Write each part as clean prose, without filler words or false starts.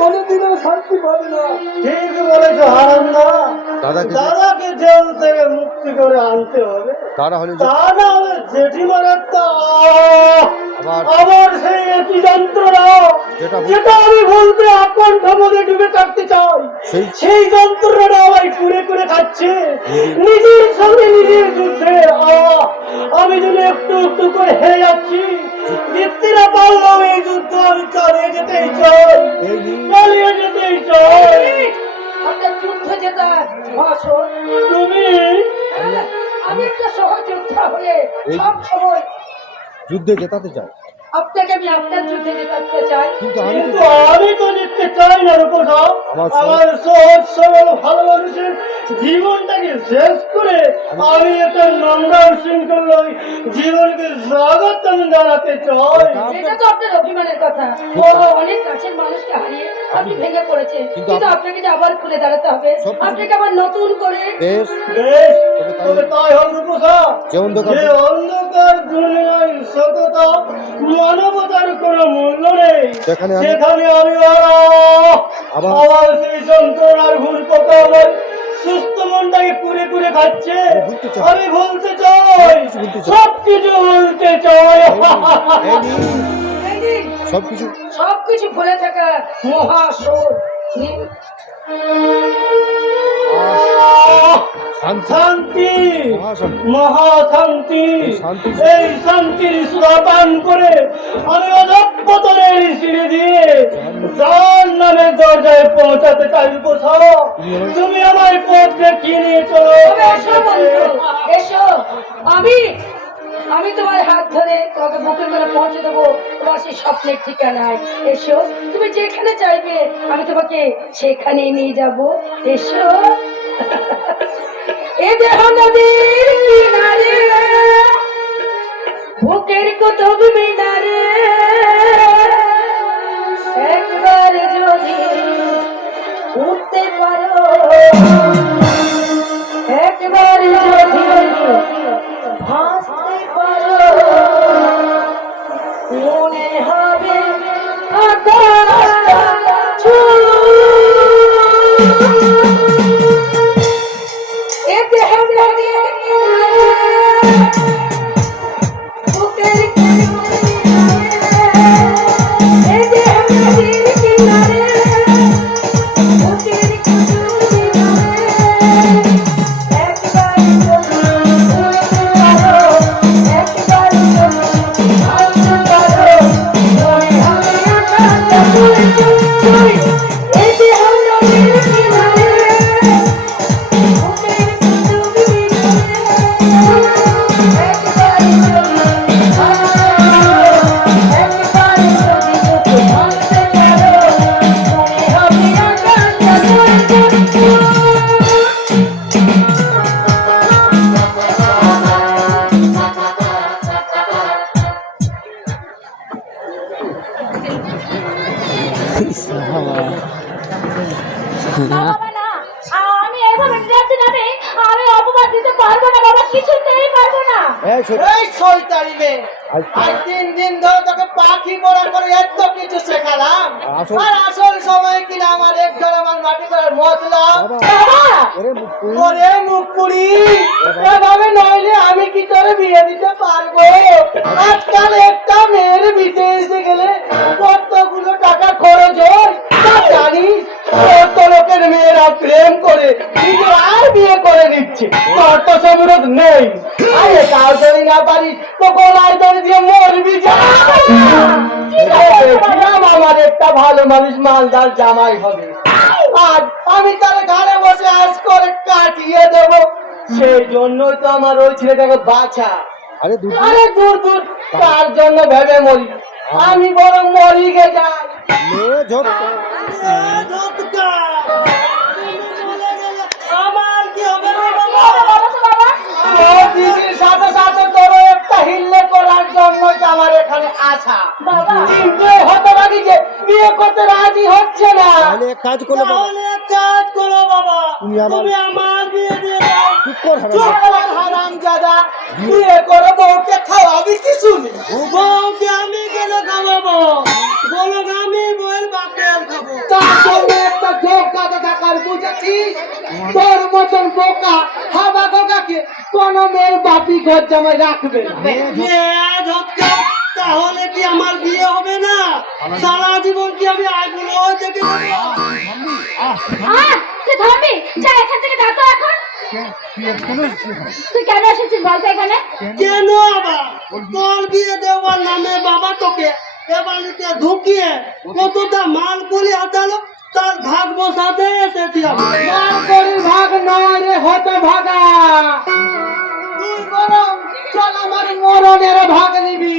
কোনোদিনও শান্তি পাবে না। ঠিক বলেছো হারান্দা, দাদাকে জেল থেকে মুক্তি করে আনতে হবে, তা না হলে জেঠিমার একটা আবার সেই একই যন্ত্রণা যেটা আমি বলতে আকণ্ঠ মধ্যে ডুবে থাকতে চাই, সেই যন্ত্রণা আমায় কুড়ে কুড়ে খাচ্ছে নিজের সঙ্গে নিজের যুদ্ধে। আমি যদি একটু একটু করে হেরে যাচ্ছি, জিততে না পারলাম এই যুদ্ধ আমি চালিয়ে যেতেই চাই, চালিয়ে যেতেই চাই। আপনার যুদ্ধ যেটা মহাশয়, তুমি আমি একটা সহযোদ্ধা হয়ে সব সময় যুদ্ধে জেতাতে চাই, আপনাকে আমি আপনার যুদ্ধে জেতাতে চাই, কিন্তু আমি তো জিততে চাই না রূপসা। আমার সহজ সরল ভালো মানুষের জীবনটাকে শেষ করে আমি একটা নোংরা শৃঙ্খল জীবনকে স্বাগত জানাতে চাই। এটা তো আপনার অভিমানের কথা। ও অনেক কাছের মানুষকে হারিয়ে আপনি ভেঙে পড়েছেন, কিন্তু আপনাকে যে আবার খুলে দাঁড়াতে হবে, আপনাকে আবার নতুন করে। বেশ বেশ, তবে তাই হোক রূপসা। যে অন্ধকার দুনিয়ায় সততা মানবতার কোনো মূল্য নেই, সেখানে আমি আবার সেই যন্ত্রণার ঘুর পোকা আমার সুস্থ মনটাকে কুড়ে কুড়ে খাচ্ছে। আমি ভুলতে চাই, সবকিছু ভুলতে চাই, সবকিছু ভুলে থাকা মহাসুর। শান্তি, মহাশান্তি, এই শান্তির সুরাপান করে আমি অধঃপতনের সিঁড়ি দিয়ে জাহান্নামের দরজায় পৌঁছাতে চাই। তুমি আমার পথ দেখিয়ে নিয়ে চলো। এসো, আমি তোমার হাত ধরে তোমাকে বুকের করে পৌঁছে দেবো তোমার সেই স্বপ্নের ঠিকানায়। এসো, তুমি যেখানে চাইবে আমি তোমাকে সেখানে নিয়ে যাব। এসো। এ দেহ নদীর কিনারে, বুকের কুতুব মিনারে, একবার যদি উঠতে পারো, একবার যদি ভাসতে পারো, মনে হবে আকাশ এ দেহ নদীর কিনারে, বুকের কুতুব মিনারে, এ দেহ নদীর কিনারে, বুকের কুতুব মিনারে, একবার যদি উড়তে পারো, একবার যদি ভাসতে পারো, মনে হবে আকাশটা ছুঁই ছুঁই ছুঁই। এ দেহ নদীর কিনারে, বুকের কুতুব মিনারে, একবার যদি ভাসতে পারো, একবার যদি ভাসতে পারো, মনে হবে আকাশটা ছুঁই ছুঁই ছুঁই। বাবা না, আমি এভাবে যাচ্ছি না, আমি অপবাদ দিতে পারবো না বাবা, কিছুতেই পারবো না। এই শয়তানি মেয়ে, আজ 3 দিন ধরে তোকে পাখি পড়া করে এত কিছু শেখালাম, আর আসল সময় কিনা আমার এক ঘর আমার মাটি করার মতলব। ওরে মুখ পুরি, এভাবে নইলে আমি কি করে বিয়ে দিতে পারবো? আজকাল একটা মেয়ের বিয়ে দিতে গেলে কতগুলো টাকা খরচ হয় তা জানিস? কত লোকের মেয়েরা প্রেম করে নিজেরাই বিয়ে করে নিচ্ছে, তোর তো সমুরত নেই। আরে কাউ যদি না পারিস তো গলায় দড়ি দিয়ে মরবি যা। দেখলাম আমার একটা ভালো মানুষ মালদার জামাই হবে, আর আমি তার ঘরে বসে আজ করে কাটিয়ে দেবো। সেই জন্যই তো আমার ওই ছেলেটাকে বাছা। আরে দূর দূর, তার জন্য ভেবে মরি, আমি বরং মরি গে যাই। আমার কি হবে দিদির সাথে সাথে তোর একটা হিল্লে করার জন্য আমার এখানে আসা। কিন্তু হতভাগী যে বিয়ে করতে রাজি হচ্ছে না। কাজ করো বাবা, তুমি আমার বিয়ে দিয়ে দাও। হারামজাদা, বিয়ে করে বউকে খাওয়াবি কি শুনি? বউকে আমি কেন খাওয়াবো? বলো আমি বউয়ের বাপে আর খাবো। মতন বোকা হাবা গোগাকে কোন মেয়ের বাপি ঘর জামাই রাখবে না। তাহলে কি আমার বিয়ে হবে না? সারা জীবন কি আমি আগুলো দেখে তুই ধরবি যা এখান থেকে যা তো এখন। তুই কেন এসেছিস বলতো এখানে? কেন আবার তোর বিয়ে দেওয়ার নামে বাবা তোকে এ বাড়িতে ঢুকিয়ে কতটা মাল করি হাতালো, তার ভাগ বসাতে এসেছি আমি। মাল করি ভাগ নয় রে হত ভাগা, তুই বরং চল আমার মরণের ভাগ নিবি।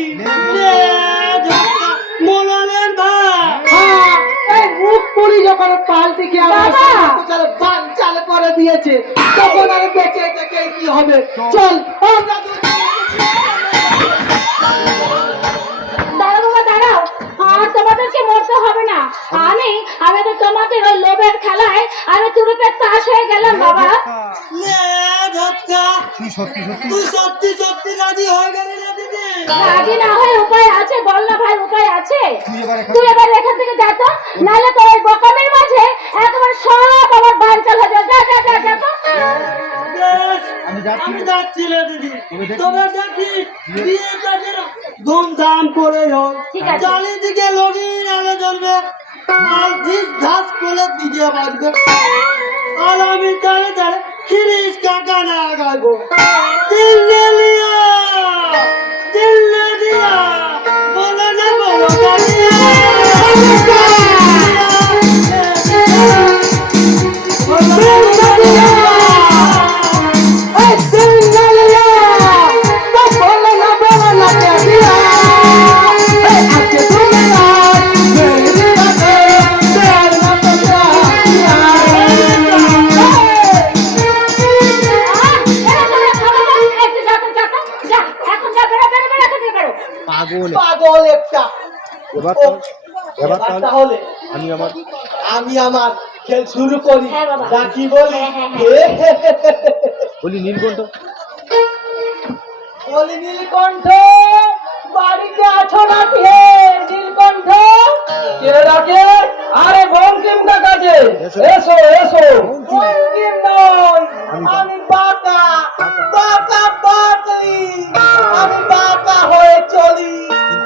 মরণের ভাগ? হ্যাঁ, এই মুখ পুরি যখন পাল্টি কি আমার চাল বান চাল করে দিয়েছে, তখন আর বেঁচে থেকে কি হবে? চল আমরা দাঁড়াও বাবা দাঁড়াও, আর তোমাদেরকে মরতে হবে না। আমি তো তোমাদের ওই লোভের খেলায় আমি তুরুপের তাস হয়ে গেলাম বাবা। তুই সত্যি সত্যি রাজি হয়ে গেলি না দিদি? রাজি না হয়ে উপায় আছে? বল না ভাই, উপায় আছে। তুই এবার এখান থেকে যা তো, নাহলে তোর ওই বোকামের মাঝে একবার সব আমার বানচাল হয়ে যাবে। যা যা যা যা তো। আমি যাচ্ছি রে দিদি, তবে দেখি বিয়েটা যেন ধুমধাম করে হয়, ঠিক আছে। চারিদিকে রঙিন আলো জ্বলবে আর ধিস ধাস করে দিজে বাজবে, আর আমি দাঁড়ে দাঁড়ে খিরিস কাকা না গাইবো। দিল্লে লিয়া বলে না বলো গালিয়া। পাগল একটা। তাহলে আমি আমার খেল শুরু করি। হ্যাঁ বাবা। ডাকি বলি বলি নীলকণ্ঠ, বলি নীলকণ্ঠ, বাড়িতে আছো নাকি হে নীলকণ্ঠ? কে ডাকে? আরে বঙ্কিম কাকা যে, এসো এসো। বঙ্কিম নয়, আমি বাঁকা বাঁকা বাকলি, আমি বাঁকা হয়ে চলি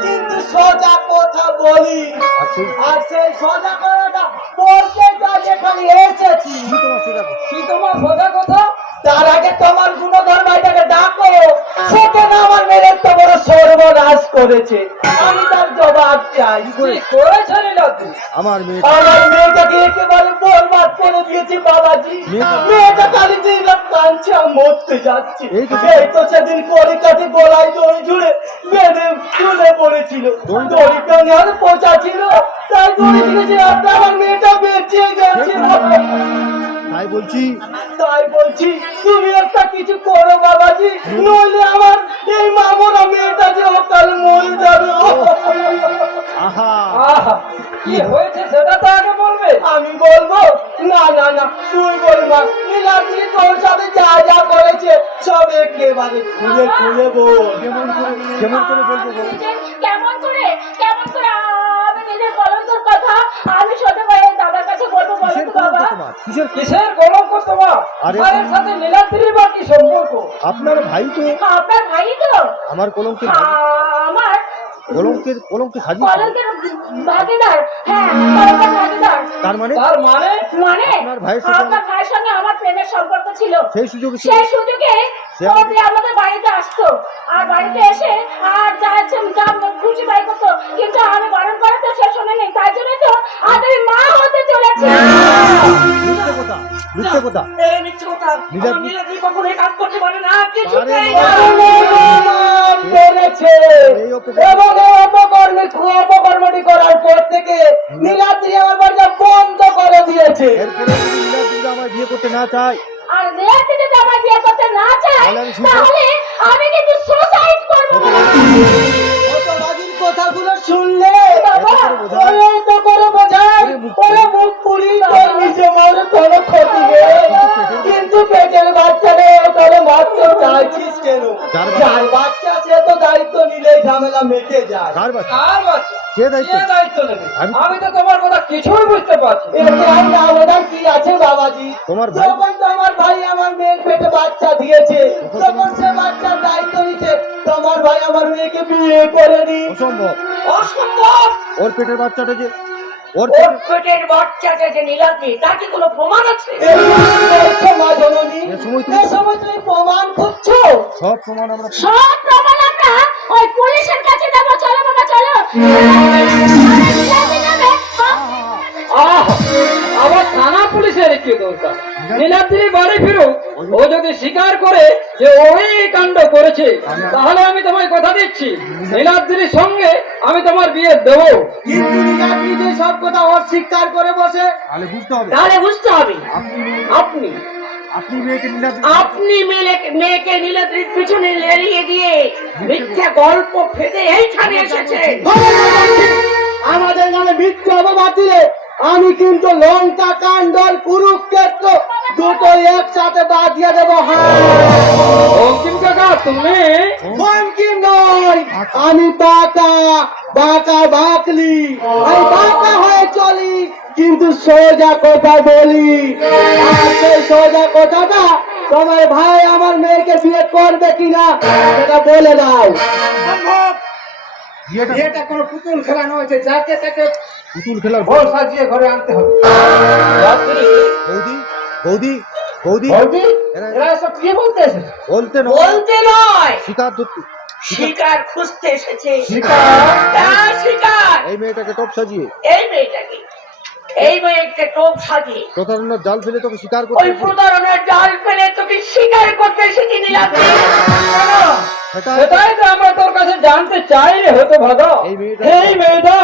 কিন্তু সোজা কথা বলি, আর সেই সোজা কথাটা বলতে কাজ এখানে এসেছি। কি তোমার সোজা কথা? তার আগে তোমার গুণধর ভাইটাকে ডাকো, সেখানে আমার মেরে তো বড় সর্বনাশ করেছে, আমি তার জবাব চাই। করেছে আমার মেয়ে আমার মেয়েটাকে একেবারে বরবাদ করে দিয়েছে বাবাজি। মেয়েটা খালি দিন রাত কাঁদছে, আর মরতে যাচ্ছে। এই তো সেদিন কলিকাতে গলায় দড়ি ঝুড়ে বেঁধে তুলে পড়েছিল, দড়িটা নেওয়ার পচা ছিল, তাই দড়ি ঝুড়েছে, আমার মেয়েটা বেঁচে গেছে। তাই বলছি তুমি একটা কিছু করো বাবাজি, নইলে আমার এই মামরা মেয়েটা যে অকাল মরে যাবে। কি হয়েছে সেটা তো আগে বলবে। আমি বলবো? না না না, তুই বলবা। নীলাদ্রি তোর সাথে যা যা করেছে সব একেবারে খুলে খুলে বল। কেমন করে বলবো? কেমন করে আমি নিজের কলঙ্কের কথা আমি সোজা করে দাদার কাছে বলবো? বলো তো বাবা। কিসের কলঙ্ক তোমার? এর সাথে নীলাদ্রির বা কি সম্পর্ক? আপনার ভাই তো। আপনার ভাই তো? আমার কলঙ্কের আমার কলঙ্কের সাজি। কলঙ্কের ভাগিদার। হ্যাঁ, কলঙ্কের ভাগিদার। তার মানে আপনার ভাইয়ের সঙ্গে আমার প্রেমের সম্পর্ক ছিল। সেই সুযোগে ও যে আমাদের বাড়িতে আসতো, আর বাড়িতে এসে আর যা খুশি বাই করতো, কিন্তু আমি বারণ করাতে সে সময় নেই, তাই জন্য তো আজ আমি মা হতে চলেছি। মিথ্যে কথা। নীলাদ্রি কখনো এই কাজ করতে পারে না, কিছু অপকর্মটি করার পর থেকে নীলাদ্রি আমার বাড়িটা বন্ধ করে দিয়েছে। আমার বিয়ে করতে না চাই, আর নীলাদ্রি যদি আমার বিয়ে করতে না চায়, তাহলে আমি কিন্তু সুসাইড করব। কথাগুলো শুনলে মুখ পুরি নিজে মনে কোনো ক্ষতি নেই, কিন্তু পেটের বাচ্চা নেই, তাহলে মাত্র চাইছিস কেন? যার বাচ্চা সে তো দায়িত্ব নিলেই ঝামেলা মেটে যায়। কার বাচ্চা? কার বাচ্চা? কে দায়িত্ব? কে দায়িত্ব নেবে? আমি- আমি তো তোমার কথা কিছুই বুঝতে পারছি না। এতে আমার অবদান কি আছে বাবাজি? তোমার ভাই? যখন তোমার ভাই আমার মেয়ের পেটে বাচ্চা দিয়েছে, তখন সে বাচ্চার দায়িত্ব নিচ্ছে, তোমার ভাই আমার মেয়েকে বিয়ে করে নি। অসম্ভব। অসম্ভব। ওর পেটের বাচ্চাটা যে ওর ওর পেটে পেটের বাচ্চাটা যে নীলাদ্রি, তার কি কোনো প্রমাণ আছে? এই বলছো মা জননী, এ সময় তুমি- এই সময় তুমি প্রমাণ খুঁজছো? সব প্রমাণ আমরা সব প্রমাণ আমরা ওই পুলিশের কাছে দেবো। চলো বাবা চলো। আহ, আবার থানা পুলিশের কি দরকার? নীলাদ্রি বাড়ি ফিরুক, ও যদি স্বীকার করে যে ওই কাণ্ড করেছে, তাহলে আমি তোমায় কথা দিচ্ছি নীলাদ্রির সঙ্গে আমি তোমার বিয়ে দেবো। কিন্তু নীলাদ্রি যে সব কথা অস্বীকার করে বসে, তাহলে বুঝতে হবে তাহলে বুঝতে হবে আপনি আপনি মেয়েকে নীলাদ্রি আপনি মেয়েকে নীলাদ্রির পিছনে লেলিয়ে দিয়ে মিথ্যা গল্প ফেদে এইখানে এসেছে। আমাদের নামে মিথ্যা অপবাদ দিলে আমি কিন্তু লঙ্কা কাণ্ডর কুরুক্ষেত্র দুটো একসাথে বাঁধিয়ে দেবো। হ্যাঁ, অন্তিম কাকা তুমি বঙ্কিম নয়, আমি বাঁকা বাঁকা বাকলি, আমি বাঁকা হয়ে চলি কিন্তু সোজা কথা বলি। আর সেই সোজা কথাটা তোমার ভাই আমার মেয়েকে বিয়ে করবে কিনা সেটা বলে দাও। বিয়েটা এটা কোনো পুতুল খেলা নয় যে যাকে তাকে পুতুল খেলার ভোর সাজিয়ে ঘরে আনতে হবে। বৌদি বৌদি বৌদি বৌদি, এরা- এরা সব কি বলতেছে? বলতে না বলতে নয়, শিকার ধরতে শিকার খুঁজতে এসেছে। শিকার? হ্যাঁ, শিকার। এই মেয়েটাকে টপ সাজিয়ে এই মেয়েটাকে, এই মেয়েকে টোপ সাজিয়ে প্রতারণার জাল ফেলে তোকে শিকার ওই করতে প্রতারণার জাল ফেলে তোকে শিকার করতে এসেছি নীলাদ্রি। সেটা সেটাই তো আমরা তোর কাছে জানতে চাই রে হতো ভাগা। এই মেয়েটা এই মেয়েটা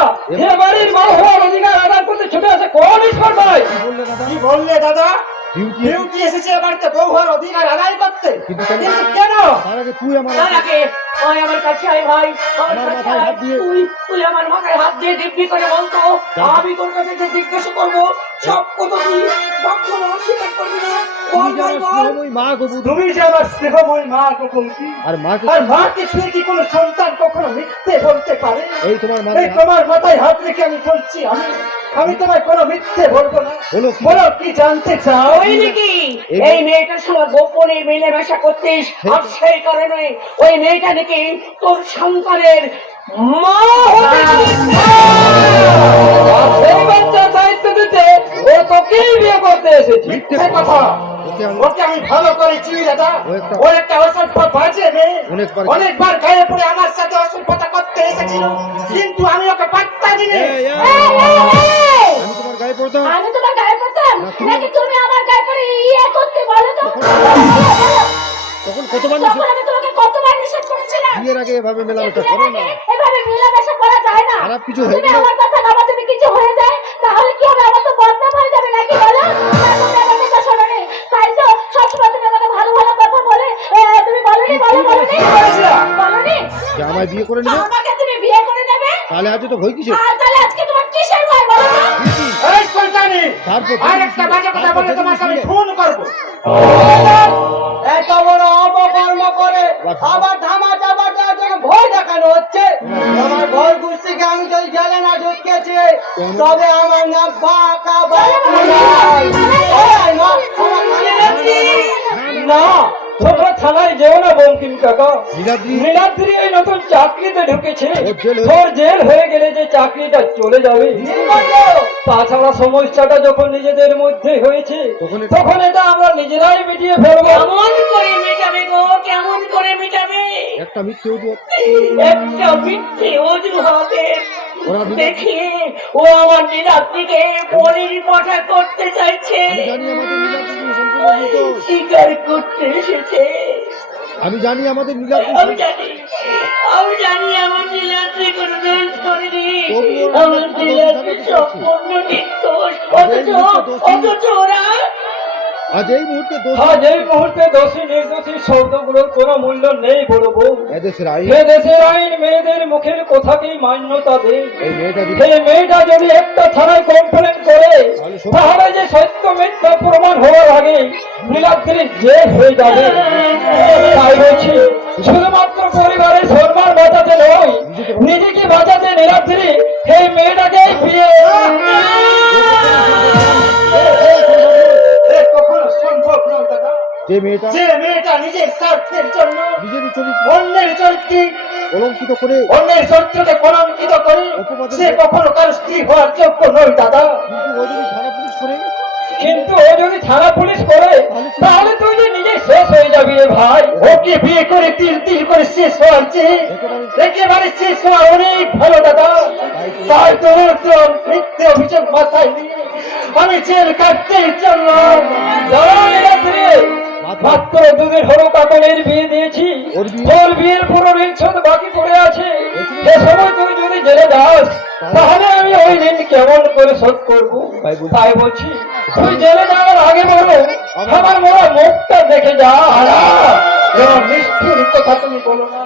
এ বাড়ির মা হওয়ার অধিকার আদায় করতে ছুটে আসে কোন ঈশ্বর ভাই? কি বললে দাদা? কি বললে দাদা? ডিউটি ডিউটি এসেছে এ বাড়িতে বউ হওয়ার অধিকার আদায় করতে। কিন্তু কেন? কিন্তু কেন? তার আগে তুই আমার তার আগে ওই আমার কাছে আয় ভাই, আমার আমার কাছে মাথায় আয়। হাত দিয়ে- তুই আমার মাথায় হাত দিয়ে দিব্যি করে বলতো, আমি তোর কাছে যে জিজ্ঞাসা করবো সব কথা তুই কখনো অস্বীকার করবি না। বল তুমি যে ভাই আমার বল। স্নেহময়ী মা গো বৌদি। তুমি যে আমার স্নেহময় মা কখনকি আর মাকে আর মাকে ছুঁয়ে কি কোনো সন্তান কখনো মিথ্যে বলতে পারে? এই তোমার এই মাথায় তোমার মাথায় হাত রেখে আমি বলছি, আমি তোমায় কোনো মিথ্যে বলবো না। বলো কি? বলো কি জানতে চাও? ওই নাকি এই মেয়েটার সঙ্গে গোপনে মেলামেশা করতিস, আর সেই কারণে ওই মেয়েটা নাকি তোর সন্তানের মা হতে চলেছে। আর সেই বাচ্চার দায়িত্ব দিতে ও তোকেই বিয়ে করতে এসেছে। মিথ্যে মিথ্যে কথা। ওকে আমি- ওকে আমি ভালো করে চিনি দাদা। ও একটা- ও একটা অসভ্য বাজে মেয়ে। অনেকবার গায়ে পড়ে আমার সাথে অসভ্যতা করতে এসেছিল, কিন্তু আমি ওকে পাত্তা দিইনি। এই, এই, এই, এই, এই! আমি তোমার গায়ে পড়তাম আমি তোমার গায়ে পড়তাম না, তুমি- নাকি তুমি আমার গায়ে পড়ে ইয়ে করতে? বলো তো। তখন কতবার তখন আমি তোমাকে কতবার নিষেধ করেছিলাম? বিয়ের আগে এভাবে মেলামেশা বিয়ের করো আগে না। এভাবে মেলামেশা করা যায় না। খারাপ কিছু হয়ে তুমি গেলে- আমার কথা আমার যদি কিছু হয়ে যায় তাহলে কি হবে? আমার তো বদনাম হয়ে যাবে নাকি বলো? তার মধ্যে আমার কথা শোনো নি। তাই তো সবসময় তুমি আমাকে ভালো ভালো কথা বলে তুমি বলোনি বলোনি বলোনি যে আমায় বিয়ে করে নেবে আমাকে তুমি বিয়ে করে নেবে। তাহলে আজ তো ভয় কিসে আর তাহলে আজকে তোমার কিসের ভয় বলো তো? এই শয়তানি! তারপর আর একটা বাজে কথা বলে তোমাকে আমি ফোন করবো। এত বড় অপকর্ম করে আবার ধামা চাপা দেওয়ার জন্য ভয় দেখানো হচ্ছে। আমার ঘর গুষ্টিকে আমি যদি জেলে না ঢুকিয়েছি, তবে আমার নাম বাঁকা বাকলি নয়। এই মা, আমার কানে লাগছে। না, তোমরা থানায় যেও না বঙ্কিম কাকা। নীলাদ্রি নীলাদ্রি এই নতুন চাকরিতে ঢুকেছে। ওর জেল হয়ে- ওর জেল হয়ে গেলে যে চাকরিটা চলে যাবে। নির্লজ্জ। তাছাড়া সমস্যাটা যখন নিজেদের মধ্যে হয়েছে, তখন- তখন এটা আমরা নিজেরাই মিটিয়ে ফেলবো। কেমন করে মেটাবে গো, কেমন করে মেটাবে? একটা মিথ্যে অজুহাত একটা মিথ্যে অজুহাতে ওরা দিলে- দেখিয়ে ও আমার নীলাদ্রিকে পরের পাঠা করতে চাইছে, আমি জানি আমাদের নীলাদ্রি সম্পূর্ণ নির্দোষ। স্বীকার করতে এসেছে। আমি জানি আমাদের নীলাদ্রি আমি জানি আমার নীলাদ্রি কোনো দোষ করেনি। তবুও আমার আমরা নীলাদ্রি দোষী সাব্যস্ত সম্পূর্ণ নির্দোষ। এই মুহূর্তে দোষী। অথচ ওরা আজ এই মুহূর্তে দোষ আজ এই মুহূর্তে দোষী নির্দোষী শব্দগুলোর কোনো মূল্য নেই বড় বউ। এদেশের আইন এ দেশের আইন মেয়েদের মুখের কথাকেই মান্যতা দেয়। এই মেয়েটা যদি এই মেয়েটা যদি একটা থানায় কমপ্লেন করে, তাহলে যে সত্য মিথ্যা প্রমাণ হওয়ার আগে নীলাদ্রির জেল হয়ে যাবে। তাই বলছি, শুধুমাত্র পরিবারের সম্মান বাঁচাতে নয়, নিজেকে বাঁচাতে নীলাদ্রি এই মেয়েটাকে বিয়ে কখনো সম্ভব নয় দাদা। যে মেয়েটা যে মেয়েটা নিজের স্বার্থের জন্য নিজেরই চরিত্র অন্যের চরিত্রে কলঙ্কিত করে অন্যের চরিত্রকে কলঙ্কিত করে অপবাদে সে কখনো কার স্ত্রী হওয়ার যোগ্য নয় দাদা। কিন্তু ও যদি থানা পুলিশ করে কিন্তু ও যদি থানা পুলিশ করে তাহলে তুই যে নিজে শেষ হয়ে যাবি রে ভাই। ওকে বিয়ে করে তিল তিল করে শেষ হওয়াছে একেবারে শেষ হওয়া অনেক ভালো দাদা। তাই তো মিথ্যে অভিযোগ মাথায় নিয়ে আমি জেল কাটতে চললাম। দাঁড়া নীলাদ্রি, মাত্র দুদিন হলো কাকনের বিয়ে দিয়েছি, তোর বিয়ের পুরো ঋণ শোধ বাকি পড়ে আছে। সে সময় তুই যদি জেলে যাস তাহলে আমি ওই ঋণ কেমন করে শোধ করবো? তাই বলছি তুই জেলে যাওয়ার আগে বলো আমার মোড়া মুখটা দেখে যা। এমন নিষ্ঠুর কথা তুমি বলো না।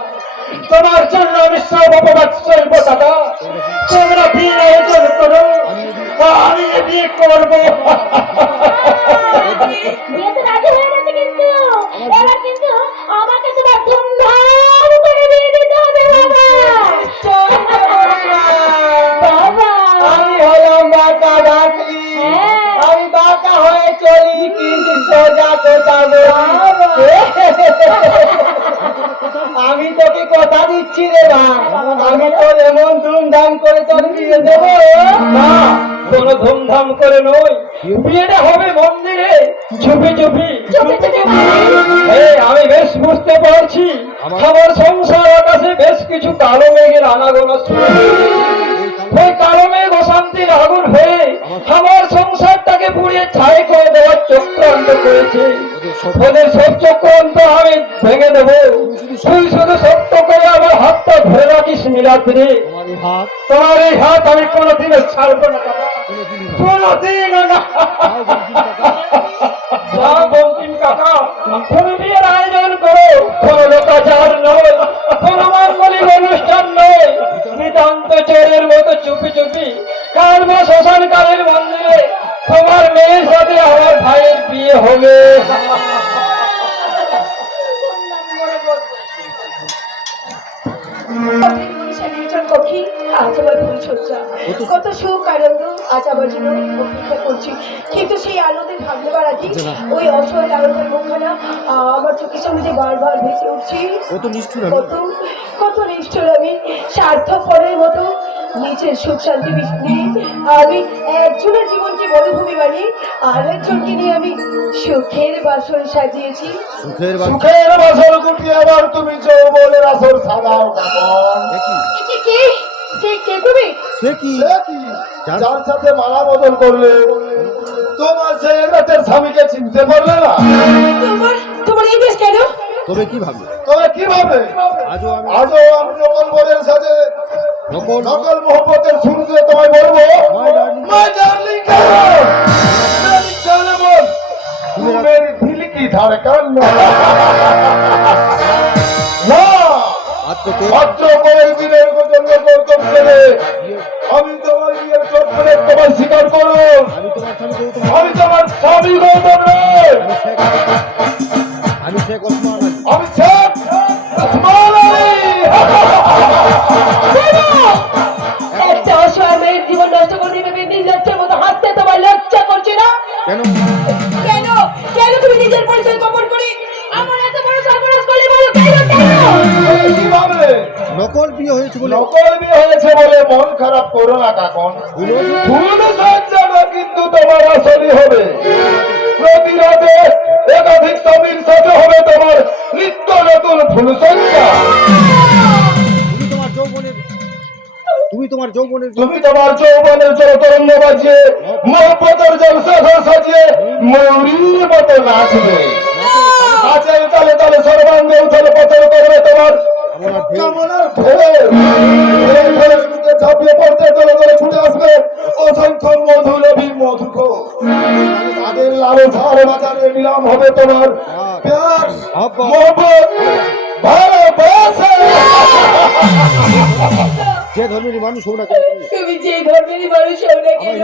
তোমার জন্য আমি সব অপবাদ সইব দাদা। তোমরা বিয়ে আয়োজন করো, আমি বিয়ে করবো। বিয়েতে রাজি হয়ে গেছে কিন্তু এবার কিন্তু আমাকে তোমার ধুমধাম করে বিয়ে দিতে হবে বাবা। আমি হলাম বাঁকা ডাকলি, আমি বাঁকা হয়ে চলি কিন্তু সোজা কোথাবো। আমি তোকে কথা দিচ্ছি রে মা, আমি তোর এমন ধুমধাম করে তোর বিয়ে দেবো। না, কোনো ধুমধাম করে নয়, বিয়েটা হবে মন্দিরে চুপি চুপি। আমি বেশ বুঝতে পারছি আমার সংসার আকাশে বেশ কিছু কালো মেঘের আনাগোনা শুরু হয়েছে। ওই কালো মেঘ অশান্তির আগুন হয়ে আমার সংসারটাকে পুড়িয়ে ছাই করে দেওয়ার চক্রান্ত করেছে। ওদের সব চক্রান্ত আমি ভেঙে দেবো। তুই শুধু সত্য করে আমার হাতটা ধরে রাখিস নীলাদ্রি। তোমার এই হাত আমি কোনোদিনও ছাড়বো না দাদা, কোনোদিনও না। যা বঙ্কিম কাকা, তুমি বিয়ের আয়োজন করো, কোনো লোকাচার নয়, কোনো মাঙ্গলিক অনুষ্ঠান নয়, নিতান্ত চোরের মতো চুপি চুপি কাল বা শ্মশান কালের মন্দিরে তোমার মেয়ের সাথে আমার ভাইয়ের বিয়ে হবে। আজ আমার পরিচর্যা কত সুখ আনন্দ আজ আমার জন্য অপেক্ষা করছি, কিন্তু সেই আনন্দের ভাবতে পারাটি ওই অসহায় আনন্দের মুখখানা আমার চোখের সামনে যে বারবার ভেসে উঠছি। কত কত নিষ্ঠুর আমি, স্বার্থপরের মতো নিজের সুখ শান্তি নিয়ে আমি একজনের জীবনকে মরুভূমি বানিয়ে আর একজনকে নিয়ে আমি সুখের বাসর সাজিয়েছি। সুখের বাসর গুটিয়ে আবার তুমি যৌবনের আসর সাজাও কাকন। সে কি যার সাথে মালা বদল করলে তোমার সেই রাতের স্বামীকে চিনতে পারলে না? তোমার এই বেশ কেন? তবে কি ভাববে আজও আমি নকল বরের সাথে নকল মোহব্বতের শুরুতে তোমায় বলবো মাই ডার্লিং মেরি দিল কি ধড়কন। মাত্র পরের দিনের জন্য গৌতম ছেলে আমি তোমার বিয়ের চক্করে তোমার স্বীকার করো। আমি তোমার স্বামী গৌতম নয়, আমি শেখ ওসমান আলী। আমি শেখ ওসমান আলী। একটা অসহায় মেয়ের জীবন নষ্ট করে দিবে নির্লজ্জের মতো হাসতে তোমার লজ্জা করছে না? কেন কেন কেন তুমি নিজের পরিচয় গোপন করে আমার এত বড় সর্বনাশ করলে বলো কেন? কি ভাবলে নকল বিয়ে হয়েছে বলে মন খারাপ করো না কাকন। ফুল সজ্জা না কিন্তু তোমার আসলই হবে। প্রতি রাতে একাধিক স্বামীর সাথে হবে তোমার নিত্য নতুন ফুল সজ্জা। তুমি তোমার যৌবনের জলতরঙ্গ বাজিয়ে মহব্বতের জলসা সাজিয়ে ময়ূরীর মতো নাচবে। নাচের তালে তালে সর্বাঙ্গে উথল পথল করবে তোমার কামনার ঢেউ বুকে ঝাঁপিয়ে পড়তে দলে দলে ছুটে আসবে অসংখ্য মধুলভী মধুখ। তাদের লালসার বাজারে নিলাম হবে তোমার প্যার মোহব্বত ভালোবাসা। যে ধর্মের মানুষ হোক না কেন তুমি যে ধর্মেরই মানুষ হও না কেন,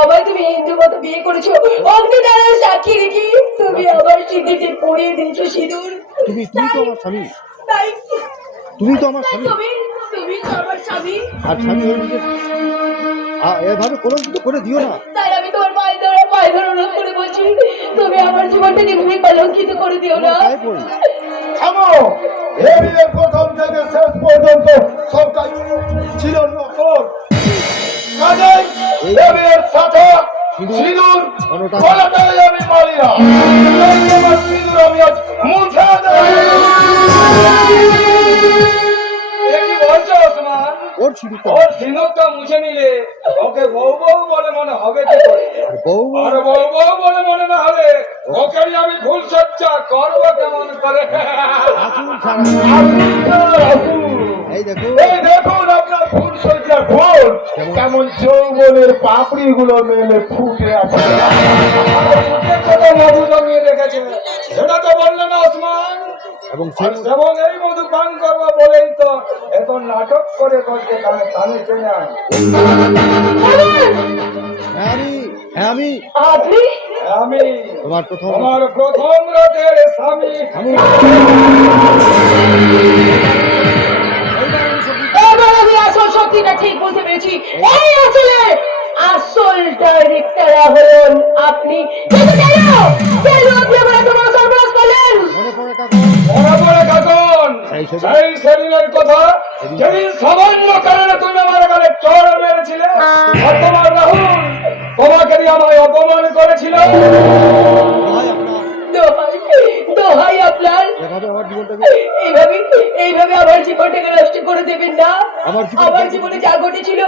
আবার তুমি হিন্দু মতো বিয়ে করেছো। অগ্নিনারায়ণ সাক্ষী রেখে তুমি আমার সিঁথিতে পরিয়ে দিয়েছো সিঁদুর। তুমি তো আমার স্বামী। তাই তুমি তো আমার স্বামী, তুমি তো আমার স্বামী। আর স্বামী হয়ে নিজের এভাবে কলঙ্কিত করে দিও না। তাই আমি তোমার পায়ে ধরে অনুরোধ করে বলছি, তুমি আমার জীবনটাকে এভাবে কলঙ্কিত করে দিও না। তাই বলি। থামো। এই বিয়ের প্রথম থেকে শেষ পর্যন্ত সব কাজ ছিল নকল। কাজেই এই বিয়ের সাথে সিঁদুর গলাটাই আমি মারি না। এই আমার সিঁদুর আমি আজ মুছে দেব। এ কি বলছো ওসমান? ওর সিঁদুরটা ওর সিঁদুরটা মুছে নিলে ওকে বউ বউ বলে মনে হবে কি করে? আর বউ আর বউ বউ বলে মনে না হলে ওকে নিয়ে আমি ফুল সজ্জা করবো কেমন করে? আসুন সারা। এই দেখো এই দেখুন আপনার ফুল সজ্জা ফুল কেমন যৌবনের পাপড়ি গুলো মেলে ফুটে আছে। কত মধু জমিয়ে রেখেছে সেটা তো বললে না ওসমান। এবং আর সেবন এই মধু পান করবো বলেই তো এত নাটক করে করছে কানে কানে চেনে আয়। আমি আপনি আমি তোমার প্রথম আমার প্রথম রাতের স্বামী। এবার আমি আসল সত্যিটা ঠিক বলতে পেরেছি। এই আসলে আসল ডাইরেক্টর হলেন আপনি। কিন্তু কেন আপনি আমার এত বড় সর্বনাশ করলেন? মনে পড়ে কাকু মনে পড়ে কাকন সেই সেদিন? সেই সেদিনের কথা যেদিন সামান্য কারণে তুমি আমার গালে চড় মেরেছিলে আর তোমার রাহুল তোমাকে দিয়ে আমায় অপমান করেছিল। ভাই আপনার দোহাই আপনার, এভাবে আমার জীবনটাকে এইভাবে আমার জীবনটাকে নষ্ট করে দেবেন না। আমার জীবনে যা ঘটেছিল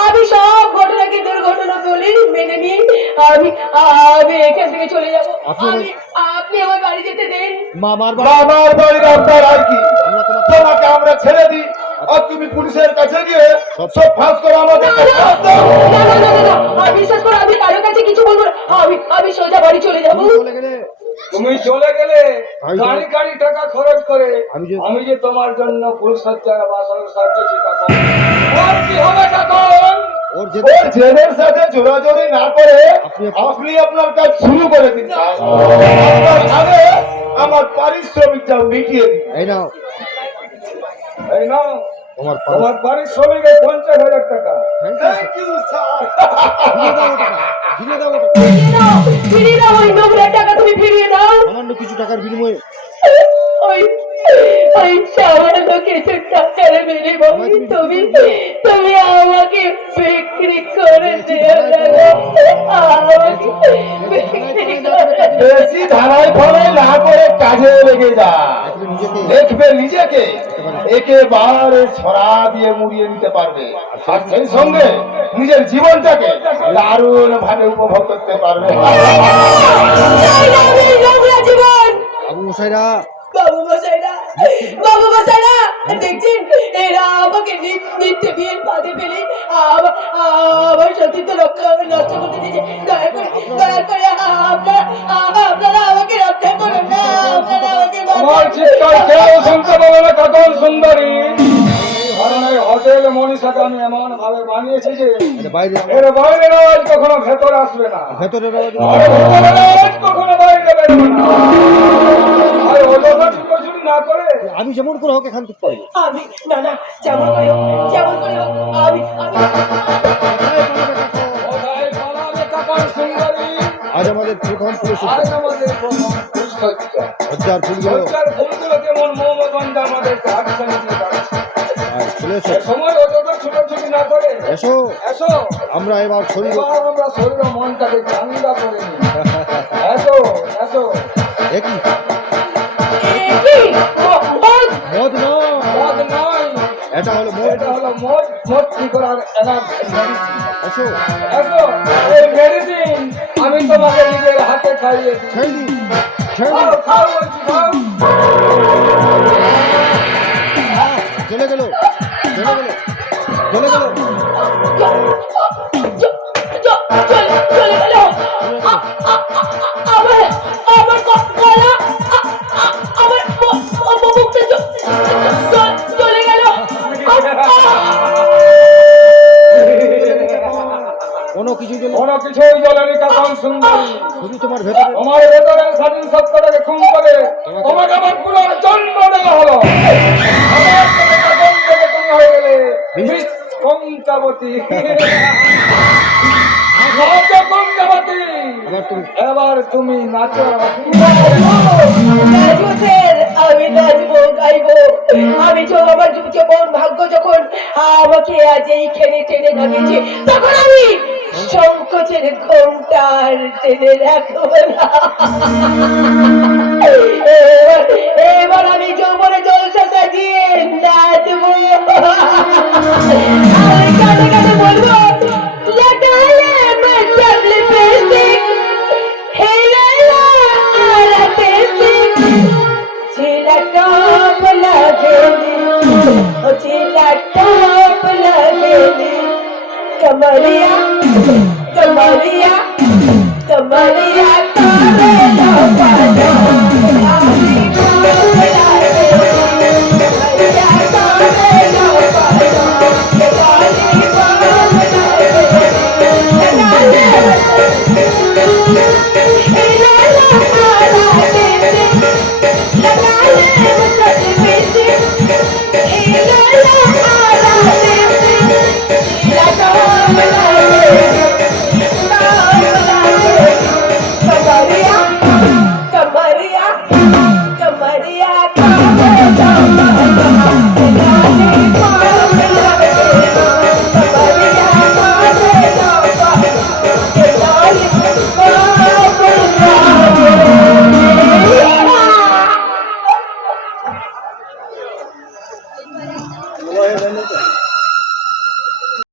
আমি সব ঘটনাকে দুর্ঘটনা বলে মেনে নিয়ে আমি এখান থেকে চলে যাব। আপনি আমার বাড়ি যেতে দেন। মামার আমার বাড়ির আপনার আর কি? আমরা তোমাকে আমরা ছেড়ে দিই আর তুমি পুলিশের কাছে গিয়ে সব ফাঁস করে আমাদের আর বিশ্বাস করো আমি কারো কাছে কিছু বলবো না। আমি সোজা বাড়ি চলে যাবো। চলে গেলে তুমি চলে গেলে আমি তো- গাড়ি গাড়ি টাকা খরচ করে আমি আমি যে তোমার জন্য ফুল সজ্জার বাসন সাজিয়েছি কাকন, আর কি হবে কাকন? ওর ওর যেতে জেলের সাথে জোরাজোরি না করে আপনি- আপনি আপনার কাজ শুরু করে দিন। আপনার আগে আমার পারিশ্রমিকটা মিটিয়ে দিন। এই নাও এই নাও তোমার তোমার পারিশ্রমিকে 50,000 টাকা। Thank you sir. ফিরিয়ে দাও ওটা ফিরিয়ে দাও ওই নোংরা টাকা, তুমি ফিরিয়ে দাও। সামান্য কিছু টাকার বিনিময়ে ওই সামান্য কিছু টাকার বিনিময়ে তুমি আমাকে বিক্রি করে দিও না গো। আমাকে বিক্রি করে দিও। বেশি ধারায় ফলে না করে কাজে লেগে যা। নিজেকে দেখবে নিজেকে একেবারে ছড়া দিয়ে মুড়িয়ে নিতে পারবে আর সেই সঙ্গে নিজের জীবনটাকে দারুণ ভাবে উপভোগ করতে পারবে। চাই না আমি এই নোংরা জীবন। আবু মশাইরা বাবু মশাইরা দেখছেন এরা আমাকে নিত্য বিয়ের পাতে ফেলে আমার সতীত্ব নষ্ট করতে দিয়েছে। দয়া করে আপনারা আমাকে রক্ষা করুন না। আপনারা আমাকে আমার চিৎকার কেউ শুনতে পাবে না কাকন সুন্দরী, কারণ এই হোটেল মনীষাকে আমি এমন ভাবে বানিয়েছি যে বাইরে এর বাইরের আওয়াজ কখনো ভেতর আসবে না, ভেতরের আর ভেতরের আওয়াজ কখনো বাইরে বেরোবে না। আর অযথা ছুটোছুটি না করে আমি যেমন করে হোক এখান থেকে পারবো আমি না যেমন করে হোক আমি কোথায় পালাবে কাকন সুন্দরী? আজ আমাদের প্রথম পুরুষ আজ আমাদের প্রথম ফুলসজ্জা। সজ্জার ফুলগুলো সজ্জার ফুলগুলো কেমন মৌমগন্ধ আমাদের হাতছানি দিয়ে যাচ্ছে। চলে এসো এ সময় অযথা ছুটোছুটি না করে এসো এসো, আমরা এবার শরীর এবার আমরা শরীর ও মনটাকে ঠান্ডা করে নিই। এসো এসো, একই কি মদ নয় মদ নয়, এটা হলো মদ এটা হলো মদ। মদ কি করার এনার্জি মেডিসিন। এসো এসো, এই মেডিসিন আমি তোমাকে নিজের হাতে খাইয়ে দিই। ছেড়ে দিন ছেড়ে খাও দিন খাও বলছি, খাও। চলে গেল চলে গেল চলে গেল চলে গেল আমার গলা আমার মুখটা চলে গেল। কোনো কিছু জন্য কোনো কিছুই জ্বলেনি কাকন সুন্দরী। শুধু তোমার ভেতরে তোমার ভেতরের স্বাধীন সত্তাটাকে খুন করে তোমাকে আমার পুনর্জন্ম দেওয়া হলো। আমার মিস কঙ্কাবতী ভদ্র কঙ্কাবতী, আবার তুমি এবার তুমি নাচো। নাচবো স্যার, আমি নাচবো গাইবো। আমি তো আমার যেমন ভাগ্য যখন আমাকে আজ এইখানে টেনে নামিয়েছে, তখন আমি সংকোচের ঘোমটার টেনে রাখবো না। এবার আমি যৌবনে জলসা সাজিয়ে নাচবো। আমি কানে কানে বলবো, লাগালে মজা লিপস্টিক, হেলালা লিপস্টিক, চিলা টপ লাগেলি, ও চিলা টপ লাগেলি, कमरिया कमरिया कमरिया तारे लौटा आली कमरिया तारे लौटा आली कमरिया